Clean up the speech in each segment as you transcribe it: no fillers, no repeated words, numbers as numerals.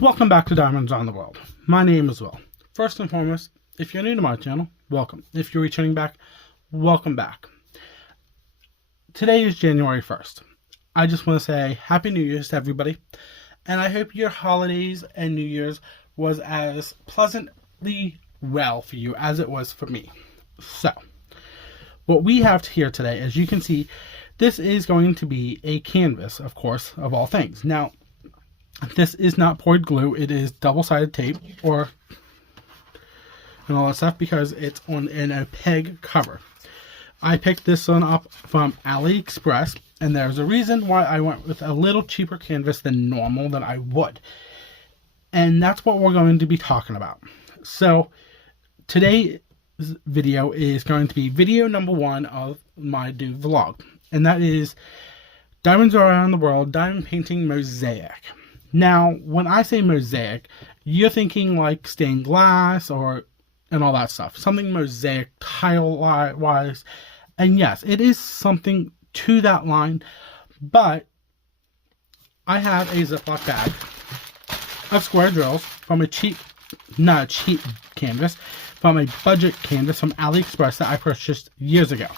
Welcome back to Diamonds on the World. My name is Will. First and foremost, if you're new to my channel, welcome. If you're returning back, welcome back. Today is January 1st. I just want to say Happy New Year's to everybody, and I hope your holidays and New Year's was as pleasantly well for you as it was for me. So, what we have here today, as you can see, this is going to be a canvas, of course, of all things. Now, this is not poured glue, it is double-sided tape and all that stuff because it's in a peg cover. I picked this one up from AliExpress, and there's a reason why I went with a little cheaper canvas than normal than I would. And that's what we're going to be talking about. So today's video is going to be video number 1 of my new vlog, and that is Diamonds Around the World Diamond Painting Mosaic. Now, when I say mosaic, you're thinking like stained glass and all that stuff. Something mosaic, tile-wise. And yes, it is something to that line. But I have a Ziploc bag of square drills from not a cheap canvas, from a budget canvas from AliExpress that I purchased years ago.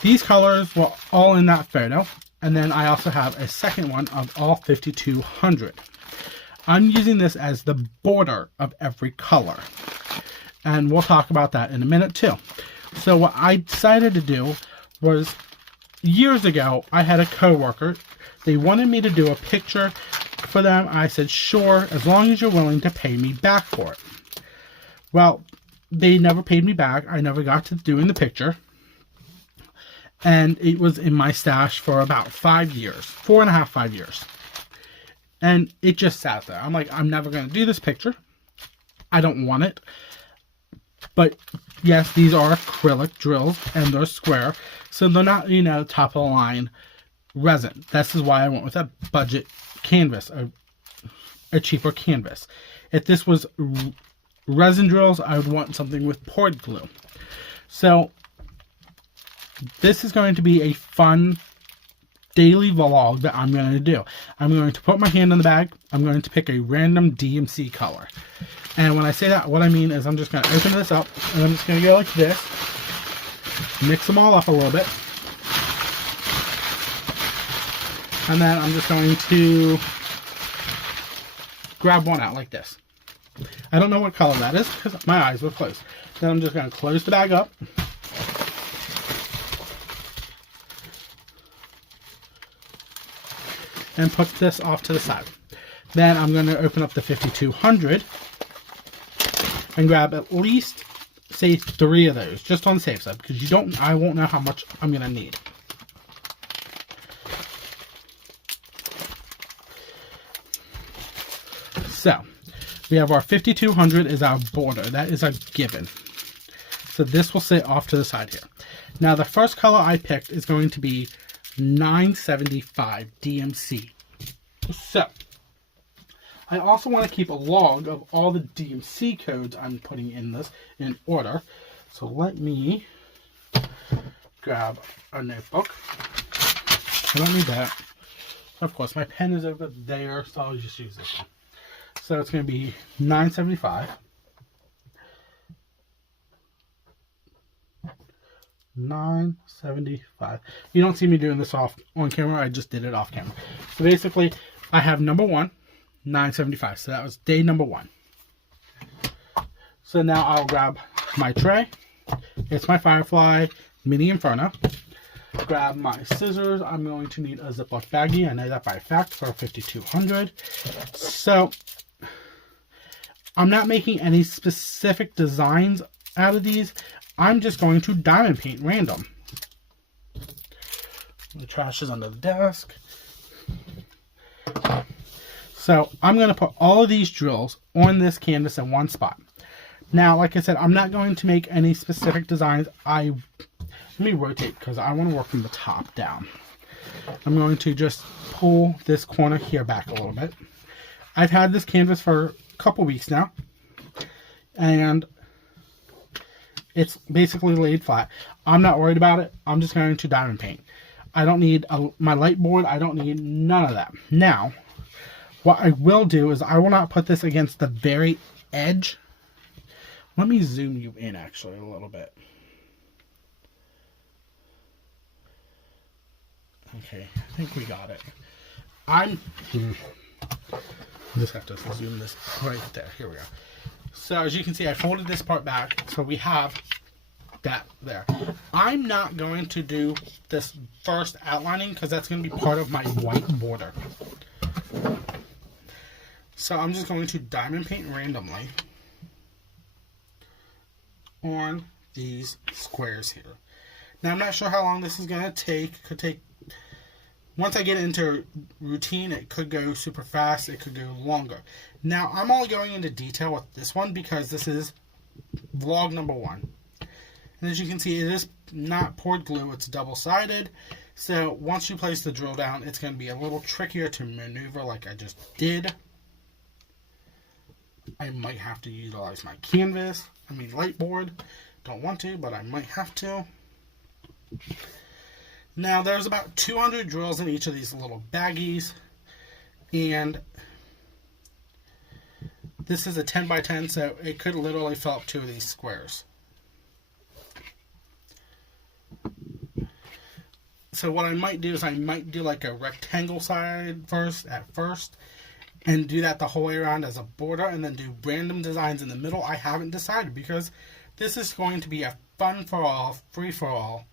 These colors were all in that photo. And then I also have a second one of all 5200. I'm using this as the border of every color. And we'll talk about that in a minute too. So what I decided to do was, years ago, I had a coworker. They wanted me to do a picture for them. I said, sure, as long as you're willing to pay me back for it. Well, they never paid me back. I never got to doing the picture. And it was in my stash for about 5 years, 4.5, 5 years. And it just sat there. I'm like, I'm never going to do this picture. I don't want it. But yes, these are acrylic drills and they're square. So they're not, top of the line resin. This is why I went with a budget canvas, a cheaper canvas. If this was resin drills, I would want something with poured glue. So this is going to be a fun daily vlog that I'm going to do. I'm going to put my hand in the bag. I'm going to pick a random DMC color. And when I say that, what I mean is I'm just going to open this up and I'm just going to go like this. Mix them all up a little bit. And then I'm just going to grab one out like this. I don't know what color that is because my eyes were closed. Then I'm just going to close the bag up. And put this off to the side. Then I'm going to open up the 5200 and grab at least, say, 3 of those, just on the safe side, because I won't know how much I'm going to need. So we have our 5200 is our border. That is a given. So this will sit off to the side here. Now the first color I picked is going to be 975 DMC. So I also want to keep a log of all the DMC codes I'm putting in this in order. So let me grab a notebook. I don't need that. Of course, my pen is over there, so I'll just use this one. So it's going to be 975. 975. You don't see me doing this on camera. I just did it off camera. So basically, I have number 1, 975. So that was day number 1. So now I'll grab my tray. It's my Firefly Mini Inferno. Grab my scissors. I'm going to need a Ziploc baggie. I know that by fact for 5200. So I'm not making any specific designs out of these. I'm just going to diamond paint random. The trash is under the desk. So I'm going to put all of these drills on this canvas in one spot. Now, like I said, I'm not going to make any specific designs. Let me rotate because I want to work from the top down. I'm going to just pull this corner here back a little bit. I've had this canvas for a couple weeks now. And it's basically laid flat. I'm not worried about it. I'm just going to diamond paint. I don't need my light board. I don't need none of that. Now, What I will do is I will not put this against the very edge. Let me zoom you in actually a little bit. Okay, I think we got it. I just have to zoom this right there. Here we go. So as you can see, I folded this part back, so we have that there. I'm not going to do this first outlining because that's going to be part of my white border. So I'm just going to diamond paint randomly on these squares here. Now I'm not sure how long this is going to take. Could take, once I get into routine, it could go super fast, it could go longer. Now I'm only going into detail with this one because this is vlog number 1. And as you can see, it is not poured glue, it's double-sided. So once you place the drill down, it's going to be a little trickier to maneuver like I just did. I might have to utilize my canvas, light board. Don't want to, but I might have to. Now there's about 200 drills in each of these little baggies. And this is a 10 by 10, so it could literally fill up 2 of these squares. So what I might do is I might do like a rectangle side at first, and do that the whole way around as a border, and then do random designs in the middle. I haven't decided because this is going to be a fun for all, free for all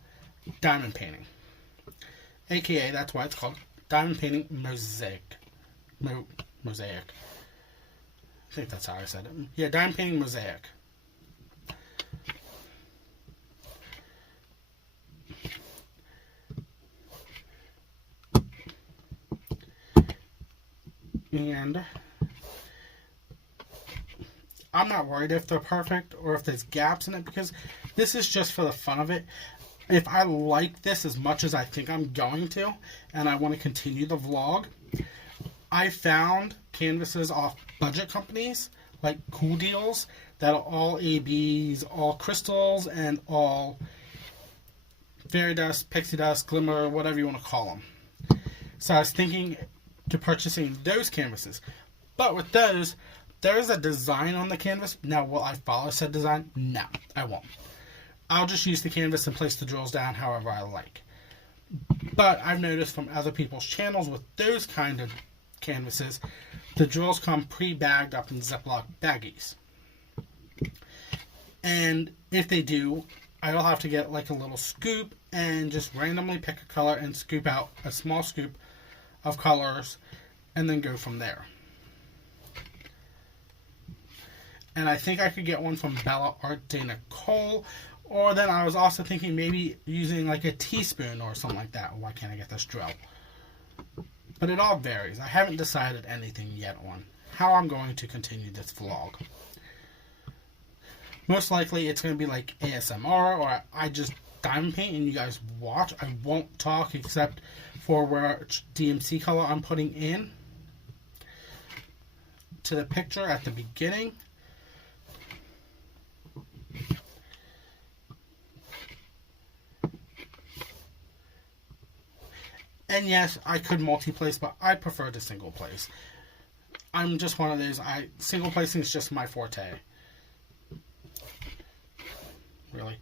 diamond painting. AKA, that's why it's called Diamond Painting Mosaic. Mosaic. I think that's how I said it. Yeah, Diamond Painting Mosaic. And I'm not worried if they're perfect or if there's gaps in it because this is just for the fun of it. If I like this as much as I think I'm going to, and I want to continue the vlog, I found canvases off budget companies, like Cool Deals, that are all ABs, all crystals, and all fairy dust, pixie dust, glimmer, whatever you want to call them. So I was thinking to purchasing those canvases. But with those, there is a design on the canvas. Now, will I follow said design? No, I won't. I'll just use the canvas and place the drills down however I like. But I've noticed from other people's channels with those kind of canvases, the drills come pre-bagged up in Ziploc baggies. And if they do, I'll have to get like a little scoop and just randomly pick a color and scoop out a small scoop of colors and then go from there. And I think I could get one from Bella Art de Nicole, or then I was also thinking maybe using like a teaspoon or something like that. Why can't I get this drill? But it all varies. I haven't decided anything yet on how I'm going to continue this vlog. Most likely it's going to be like ASMR, or I just diamond paint and you guys watch. I won't talk except for which DMC color I'm putting in to the picture at the beginning. And yes, I could multi-place, but I prefer to single place. I'm just one of those, single placing is just my forte. Really.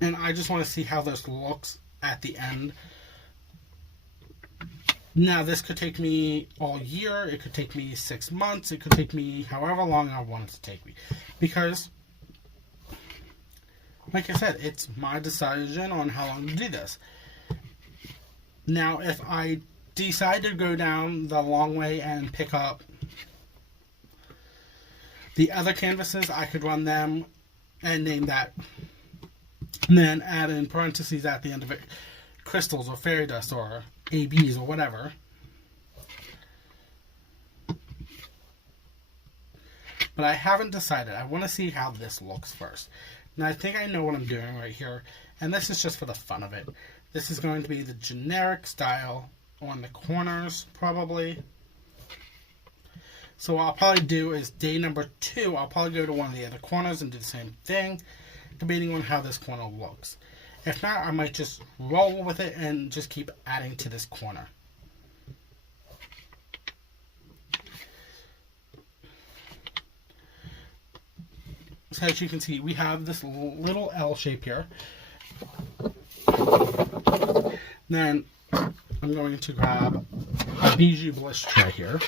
And I just want to see how this looks at the end. Now, this could take me all year. It could take me 6 months. It could take me however long I want it to take me. Because, like I said, it's my decision on how long to do this. Now, if I decide to go down the long way and pick up the other canvases, I could run them and name that. And then add in parentheses at the end of it, crystals or fairy dust or ABs or whatever. But I haven't decided. I want to see how this looks first. Now I think I know what I'm doing right here. And this is just for the fun of it. This is going to be the generic style on the corners, probably. So what I'll probably do is day number 2, I'll probably go to one of the other corners and do the same thing, depending on how this corner looks. If not, I might just roll with it and just keep adding to this corner. So as you can see, we have this little L shape here. Then I'm going to grab a Bijou Bliss tray here.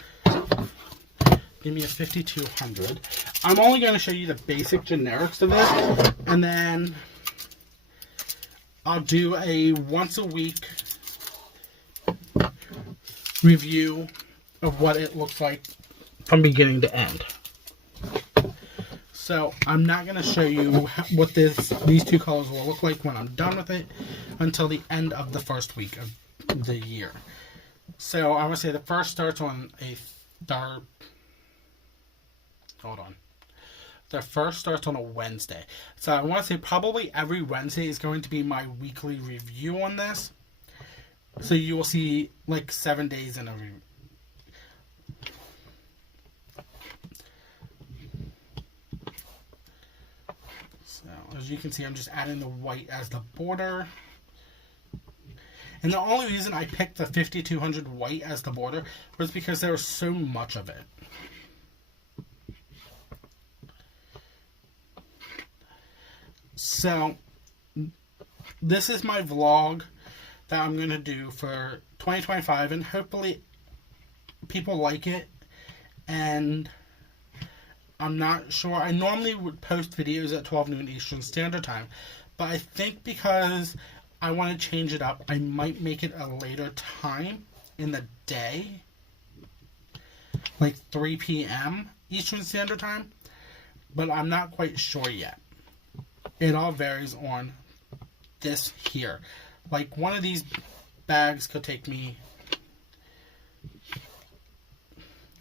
Give me a 5200. I'm only going to show you the basic generics of this, and then I'll do a once a week review of what it looks like from beginning to end. So I'm not going to show you what these two colors will look like when I'm done with it until the end of the first week of the year. So I would say the first starts on a dark. Hold on. The first starts on a Wednesday. So I want to say probably every Wednesday is going to be my weekly review on this. So you will see like 7 days in a review. So as you can see, I'm just adding the white as the border. And the only reason I picked the 5200 white as the border was because there was so much of it. So, this is my vlog that I'm going to do for 2025, and hopefully people like it. And I'm not sure. I normally would post videos at 12 noon Eastern Standard Time, but I think because I want to change it up, I might make it a later time in the day, like 3 p.m. Eastern Standard Time, but I'm not quite sure yet. It all varies on this here. Like one of these bags could take me,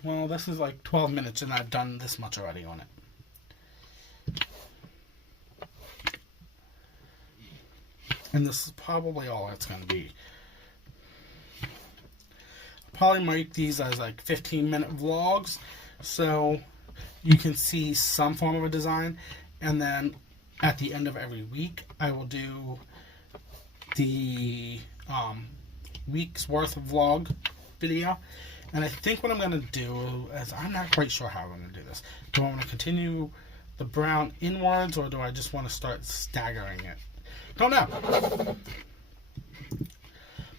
well, this is like 12 minutes and I've done this much already on it. And this is probably all it's going to be. I'll probably make these as like 15-minute vlogs so you can see some form of a design, and then at the end of every week, I will do the week's worth of vlog video. And I think what I'm going to do is, I'm not quite sure how I'm going to do this. Do I want to continue the brown inwards, or do I just want to start staggering it? Don't know.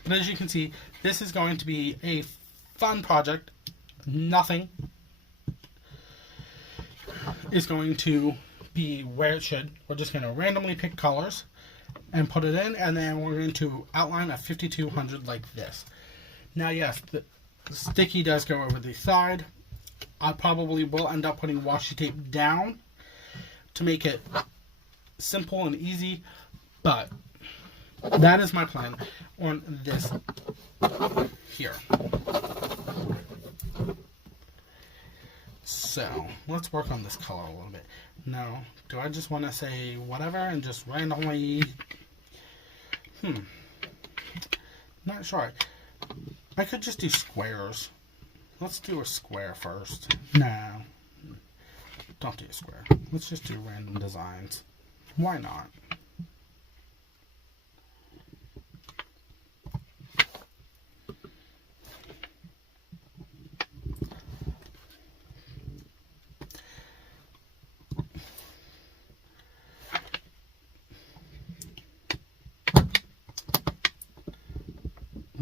But as you can see, this is going to be a fun project. Nothing is going to be where it should. We're just going to randomly pick colors and put it in, and then we're going to outline a 5200 like this. Now yes, the sticky does go over the side. I probably will end up putting washi tape down to make it simple and easy, but that is my plan on this here. So let's work on this color a little bit. No, do I just want to say whatever and just randomly? Not sure. I could just do squares. Let's do a square first. No, don't do a square. Let's just do random designs. Why not?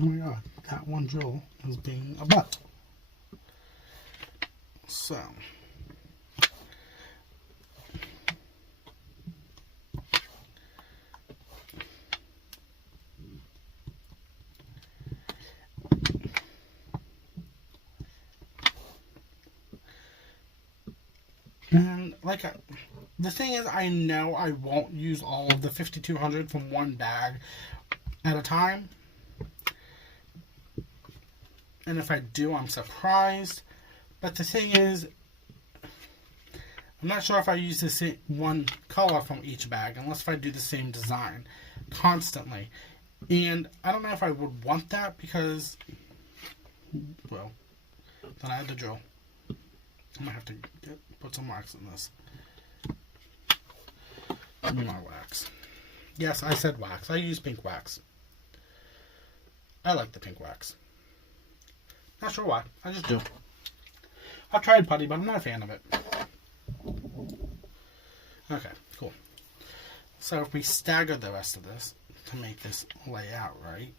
Oh my god, that one drill is being a butt. So, and like the thing is, I know I won't use all of the 5200 from one bag at a time. And if I do, I'm surprised. But the thing is, I'm not sure if I use the same one color from each bag, unless if I do the same design constantly. And I don't know if I would want that because, well, then I had to drill. I'm gonna have to put some wax in this. Give me my wax. Yes, I said wax. I use pink wax. I like the pink wax. Not sure why. I just do. I've tried putty, but I'm not a fan of it. Okay, cool. So if we stagger the rest of this to make this lay out right.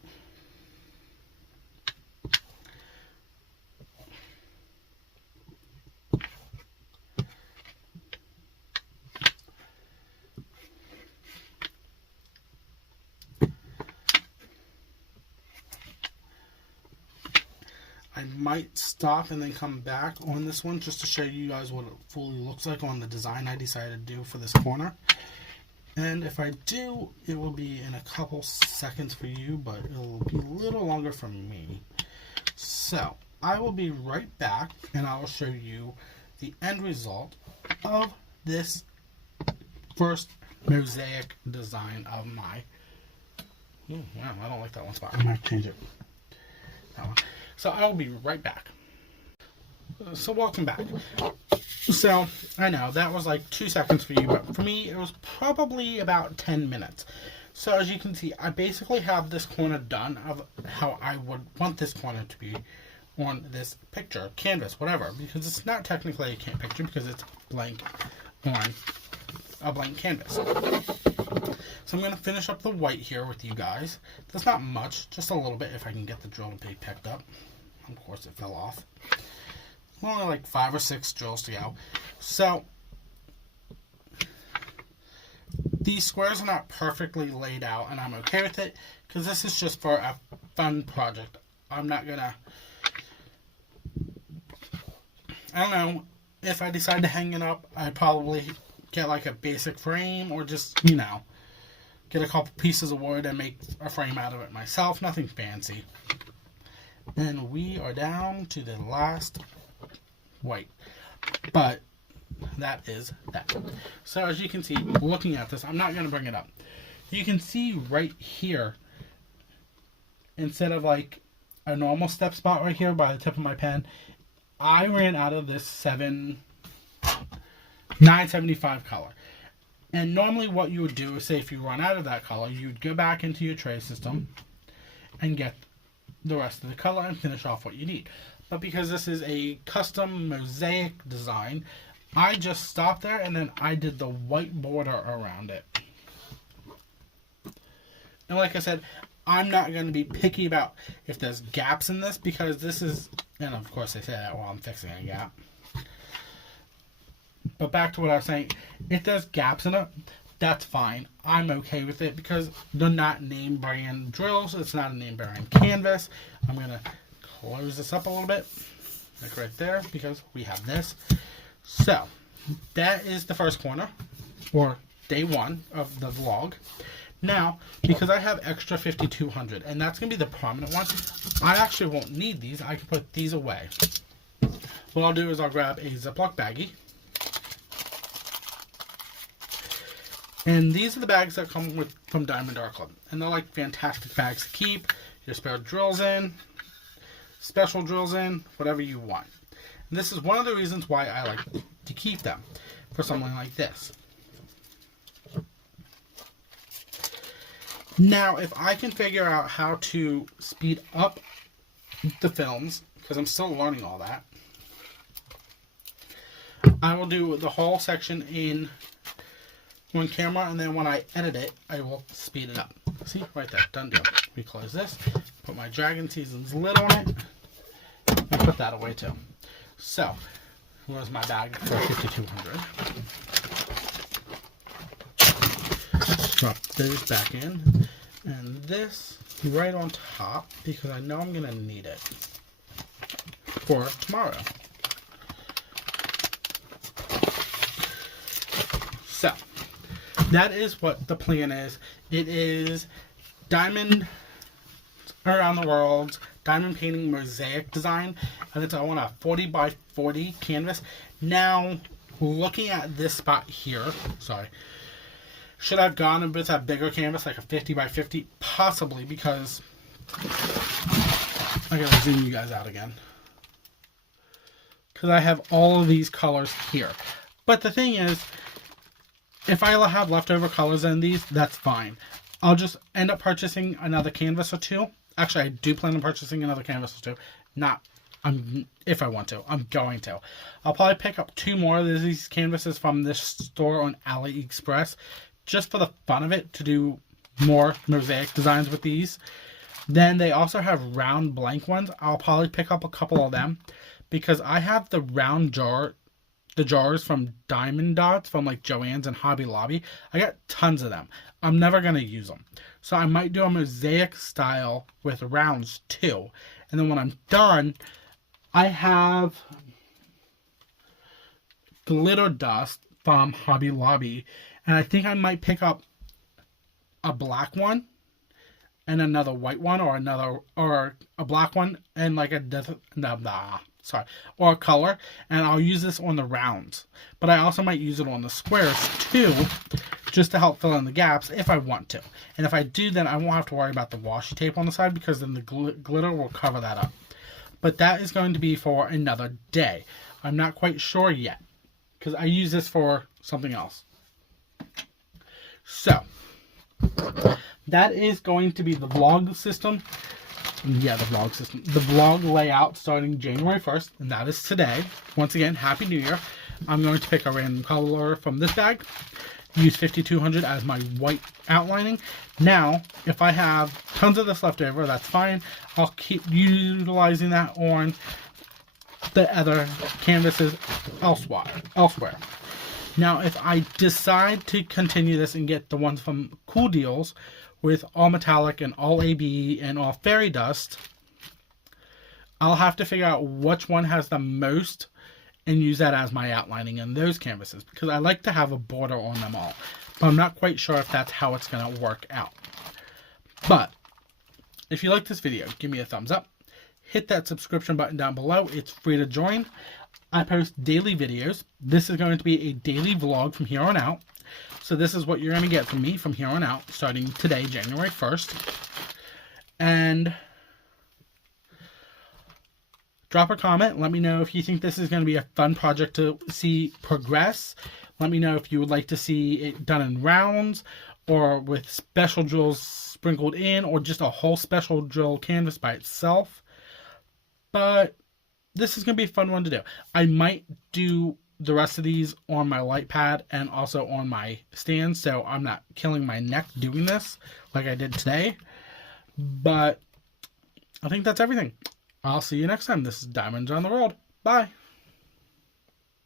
I might stop and then come back on this one just to show you guys what it fully looks like on the design I decided to do for this corner. And if I do, it will be in a couple seconds for you, but it will be a little longer for me. So I will be right back and I will show you the end result of this first mosaic design of my... wow, I don't like that one spot. I might change it. That one. So I'll be right back. So welcome back. So I know that was like 2 seconds for you, but for me it was probably about 10 minutes. So as you can see, I basically have this corner done of how I would want this corner to be on this picture, canvas, whatever, because it's not technically a picture because it's blank on a blank canvas. So I'm going to finish up the white here with you guys. There's not much, just a little bit if I can get the drill to be picked up. Of course it fell off. Only like 5 or 6 drills to go. So these squares are not perfectly laid out, and I'm okay with it because this is just for a fun project. I'm not gonna, I don't know, if I decide to hang it up, I'd probably get like a basic frame or just, you know, get a couple pieces of wood and make a frame out of it myself. Nothing fancy. And we are down to the last white. But that is that. So as you can see, looking at this, I'm not going to bring it up. You can see right here, instead of like a normal step spot right here by the tip of my pen, I ran out of this 975 color. And normally what you would do is say if you run out of that color, you'd go back into your tray system and get the rest of the color and finish off what you need. But because this is a custom mosaic design, I just stopped there and then I did the white border around it. And like I said, I'm not going to be picky about if there's gaps in this because this is, and of course I say that while I'm fixing a gap. But back to what I was saying, if there's gaps in it, that's fine. I'm okay with it because they're not name brand drills. It's not a name brand canvas. I'm going to close this up a little bit, like right there, because we have this. So that is the first corner, or day one of the vlog. Now, because I have extra 5200, and that's going to be the prominent one, I actually won't need these. I can put these away. What I'll do is I'll grab a Ziploc baggie. And these are the bags that come with from Diamond Art Club. And they're like fantastic bags to keep your spare drills in, special drills in, whatever you want. And this is one of the reasons why I like to keep them for something like this. Now, if I can figure out how to speed up the films, because I'm still learning all that, I will do the whole section in one camera, and then when I edit it, I will speed it up. See, right there, done deal. We close this, put my Dragon Seasons lid on it, and put that away too. So, where's my bag for 5200? Drop those back in, and this right on top, because I know I'm going to need it for tomorrow. So, that is what the plan is. It is diamond around the world, diamond painting mosaic design, and it's on a 40 by 40 canvas. Now, looking at this spot here, sorry, should I have gone with a bigger canvas, like a 50 by 50? Possibly, because I gotta zoom you guys out again. because I have all of these colors here. But the thing is, if I have leftover colors in these, that's fine. I'll just end up purchasing another canvas or two. Actually, I do plan on purchasing another canvas or two. If I want to. I'm going to. I'll probably pick up 2 more of these canvases from this store on AliExpress, just for the fun of it, to do more mosaic designs with these. Then they also have round blank ones. I'll probably pick up a couple of them, because I have the round the jars from Diamond Dots from like Joann's and Hobby Lobby. I got tons of them. I'm never going to use them. So I might do a mosaic style with rounds too. And then when I'm done, I have glitter dust from Hobby Lobby. And I think I might pick up a black one and another white one, or a black one and like or a color, and I'll use this on the rounds. But I also might use it on the squares too, just to help fill in the gaps if I want to. And if I do, then I won't have to worry about the washi tape on the side, because then the glitter will cover that up. But that is going to be for another day. I'm not quite sure yet, because I use this for something else. So that is going to be the vlog system. Yeah, the vlog system. The vlog layout starting January 1st, and that is today. Once again, Happy New Year. I'm going to pick a random color from this bag. Use 5200 as my white outlining. Now, if I have tons of this left over, that's fine. I'll keep utilizing that on the other canvases elsewhere. Now, if I decide to continue this and get the ones from Cool Deals with all metallic and all AB and all fairy dust, I'll have to figure out which one has the most and use that as my outlining in those canvases, because I like to have a border on them all. But I'm not quite sure if that's how it's going to work out. But if you like this video, give me a thumbs up. Hit that subscription button down below. It's free to join. I post daily videos. This is going to be a daily vlog from here on out. So this is what you're going to get from me from here on out, starting today, January 1st. And drop a comment. Let me know if you think this is going to be a fun project to see progress. Let me know if you would like to see it done in rounds, or with special drills sprinkled in, or just a whole special drill canvas by itself. But this is going to be a fun one to do. I might do the rest of these on my light pad and also on my stand, so I'm not killing my neck doing this like I did today. But I think that's everything. I'll see you next time. This is Diamonds on the World. Bye.